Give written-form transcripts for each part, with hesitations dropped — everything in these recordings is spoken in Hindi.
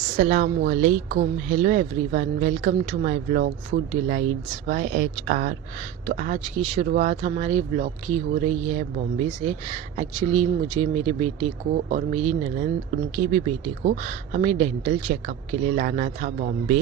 असलकुम, hello everyone, welcome to my vlog food delights by HR। तो आज की शुरुआत हमारे व्लॉग की हो रही है बॉम्बे से। एक्चुअली मुझे मेरे बेटे को और मेरी ननंद उनके भी बेटे को हमें डेंटल चेकअप के लिए लाना था बॉम्बे।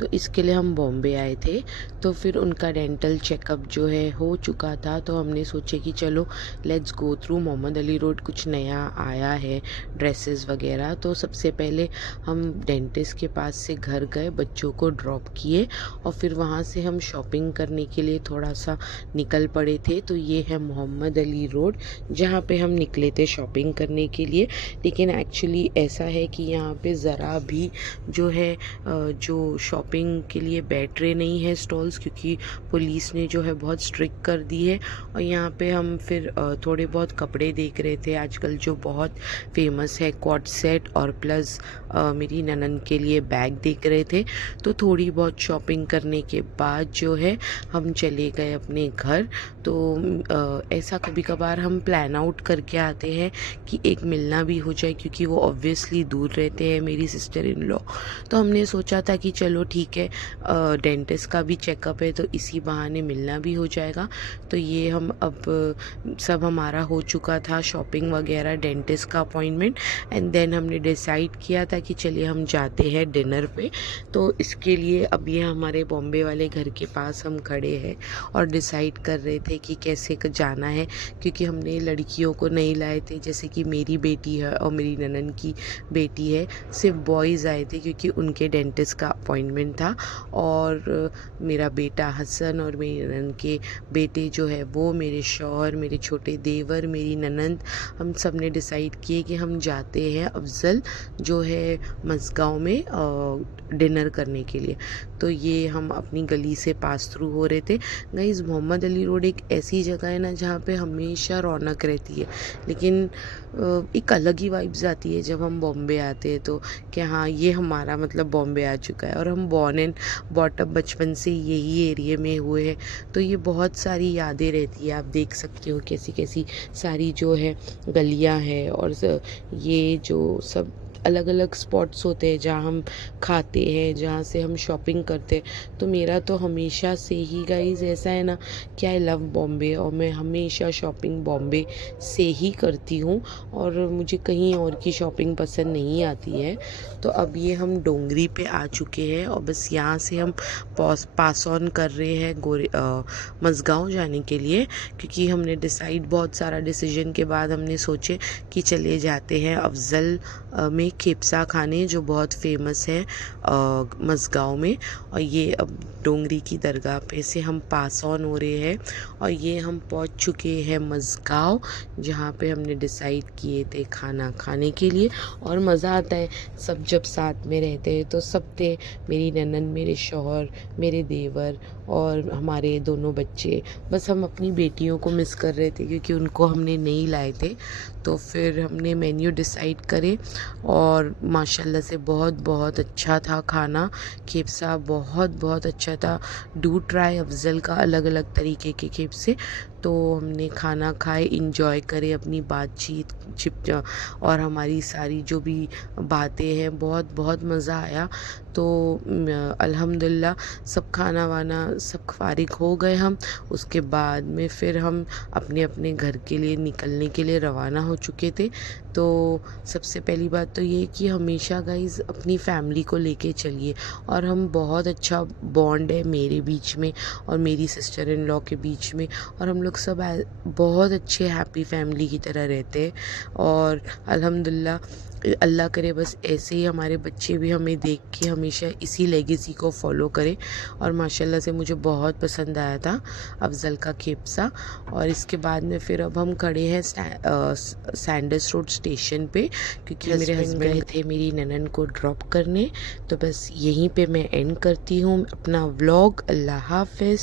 तो इसके लिए हम बॉम्बे आए थे। तो फिर उनका डेंटल चेकअप जो है हो चुका था, तो हमने सोचे कि चलो let's go through Mohammed Ali road, कुछ नया आया है ड्रेसेस वगैरह। तो सबसे पहले हम डेंटिस्ट के पास से घर गए, बच्चों को ड्रॉप किए और फिर वहाँ से हम शॉपिंग करने के लिए थोड़ा सा निकल पड़े थे। तो ये है मोहम्मद अली रोड जहाँ पे हम निकले थे शॉपिंग करने के लिए। लेकिन एक्चुअली ऐसा है कि यहाँ पे ज़रा भी जो है जो शॉपिंग के लिए बैटरे नहीं है स्टॉल्स, क्योंकि पुलिस ने जो है बहुत स्ट्रिक्ट कर दी है। और यहाँ पे हम फिर थोड़े बहुत कपड़े देख रहे थे आजकल जो बहुत फेमस है, कॉट सेट और प्लस मेरी ननंद के लिए बैग देख रहे थे। तो थोड़ी बहुत शॉपिंग करने के बाद जो है हम चले गए अपने घर। तो ऐसा कभी कभार हम प्लान आउट करके आते हैं कि एक मिलना भी हो जाए, क्योंकि वो ऑब्वियसली दूर रहते हैं, मेरी सिस्टर इन लॉ। तो हमने सोचा था कि चलो ठीक है, डेंटिस्ट का भी चेकअप है तो इसी बहाने मिलना भी हो जाएगा। तो ये हम अब सब हमारा हो चुका था, शॉपिंग वगैरह, डेंटिस्ट का अपॉइंटमेंट, एंड देन हमने डिसाइड किया था कि चलिए हम जाते हैं डिनर पे। तो इसके लिए अब ये हमारे बॉम्बे वाले घर के पास हम खड़े हैं और डिसाइड कर रहे थे कि कैसे जाना है, क्योंकि हमने लड़कियों को नहीं लाए थे, जैसे कि मेरी बेटी है और मेरी ननन की बेटी है। सिर्फ बॉयज़ आए थे क्योंकि उनके डेंटिस्ट का अपॉइंटमेंट था। और मेरा बेटा हसन और मेरी ननन के बेटे जो है वो, मेरे शौहर, मेरे छोटे देवर, मेरी ननंद, हम सब ने डिसाइड किए कि हम जाते हैं अफज़ल जो है मस्गाँव में डिनर करने के लिए। तो ये हम अपनी गली से पास थ्रू हो रहे थे। गाइस, मोहम्मद अली रोड एक ऐसी जगह है ना जहाँ पे हमेशा रौनक रहती है, लेकिन एक अलग ही वाइब्स आती है जब हम बॉम्बे आते हैं। तो कि हाँ, ये हमारा मतलब बॉम्बे आ चुका है और हम बॉर्न एंड बॉटअप बचपन से यही एरिया में हुए हैं। तो ये बहुत सारी यादें रहती है, आप देख सकते हो कैसी कैसी सारी जो है गलियां हैं, और ये जो सब अलग अलग स्पॉट्स होते हैं जहाँ हम खाते हैं, जहाँ से हम शॉपिंग करते हैं। तो मेरा तो हमेशा से ही गाइस ऐसा है ना कि आई लव बॉम्बे, और मैं हमेशा शॉपिंग बॉम्बे से ही करती हूँ और मुझे कहीं और की शॉपिंग पसंद नहीं आती है। तो अब ये हम डोंगरी पे आ चुके हैं और बस यहाँ से हम पास ऑन कर रहे हैं मस्गाँव जाने के लिए, क्योंकि हमने डिसाइड, बहुत सारा डिसीजन के बाद हमने सोचे कि चले जाते हैं अफज़ल में खेपसा खाने, जो बहुत फेमस है मस्गाँव में। और ये अब डोंगरी की दरगाह पे से हम पास ऑन हो रहे हैं और ये हम पहुंच चुके हैं मस्गाँव, जहाँ पे हमने डिसाइड किए थे खाना खाने के लिए। और मज़ा आता है सब जब साथ में रहते हैं। तो सब थे, मेरी ननंद, मेरे शौहर, मेरे देवर और हमारे दोनों बच्चे। बस हम अपनी बेटियों को मिस कर रहे थे क्योंकि उनको हमने नहीं लाए थे। तो फिर हमने मेन्यू डिसाइड करे और माशाल्लाह से बहुत बहुत अच्छा था खाना। खेपसा बहुत बहुत अच्छा था। डू ट्राई अफज़ल का अलग अलग तरीके के खेपसे। तो हमने खाना खाए, इंजॉय करे अपनी बातचीत और हमारी सारी जो भी बातें हैं, बहुत बहुत मज़ा आया। तो अल्हम्दुलिल्लाह सब खाना वाना सब फारिग हो गए हम। उसके बाद में फिर हम अपने अपने घर के लिए निकलने के लिए रवाना हो चुके थे। तो सबसे पहली बात तो ये कि हमेशा गाइज़ अपनी फैमिली को लेके चलिए। और हम बहुत अच्छा बॉन्ड है मेरे बीच में और मेरी सिस्टर इन लॉ के बीच में, और हम लोग सब बहुत अच्छे हैप्पी फैमिली की तरह रहते हैं। और अल्हम्दुलिल्लाह, अल्लाह करे बस ऐसे ही हमारे बच्चे भी हमें देख के हमेशा इसी लेगेसी को फॉलो करें। और माशाल्लाह से मुझे बहुत पसंद आया था अफज़ल का खेपसा। और इसके बाद में फिर अब हम खड़े हैं सैंडस रोड स्टेशन पे, क्योंकि मेरे हस्बैंड गए थे मेरी ननन को ड्रॉप करने। तो बस यहीं पे मैं एंड करती हूँ अपना व्लॉग। अल्लाह हाफ़िज़।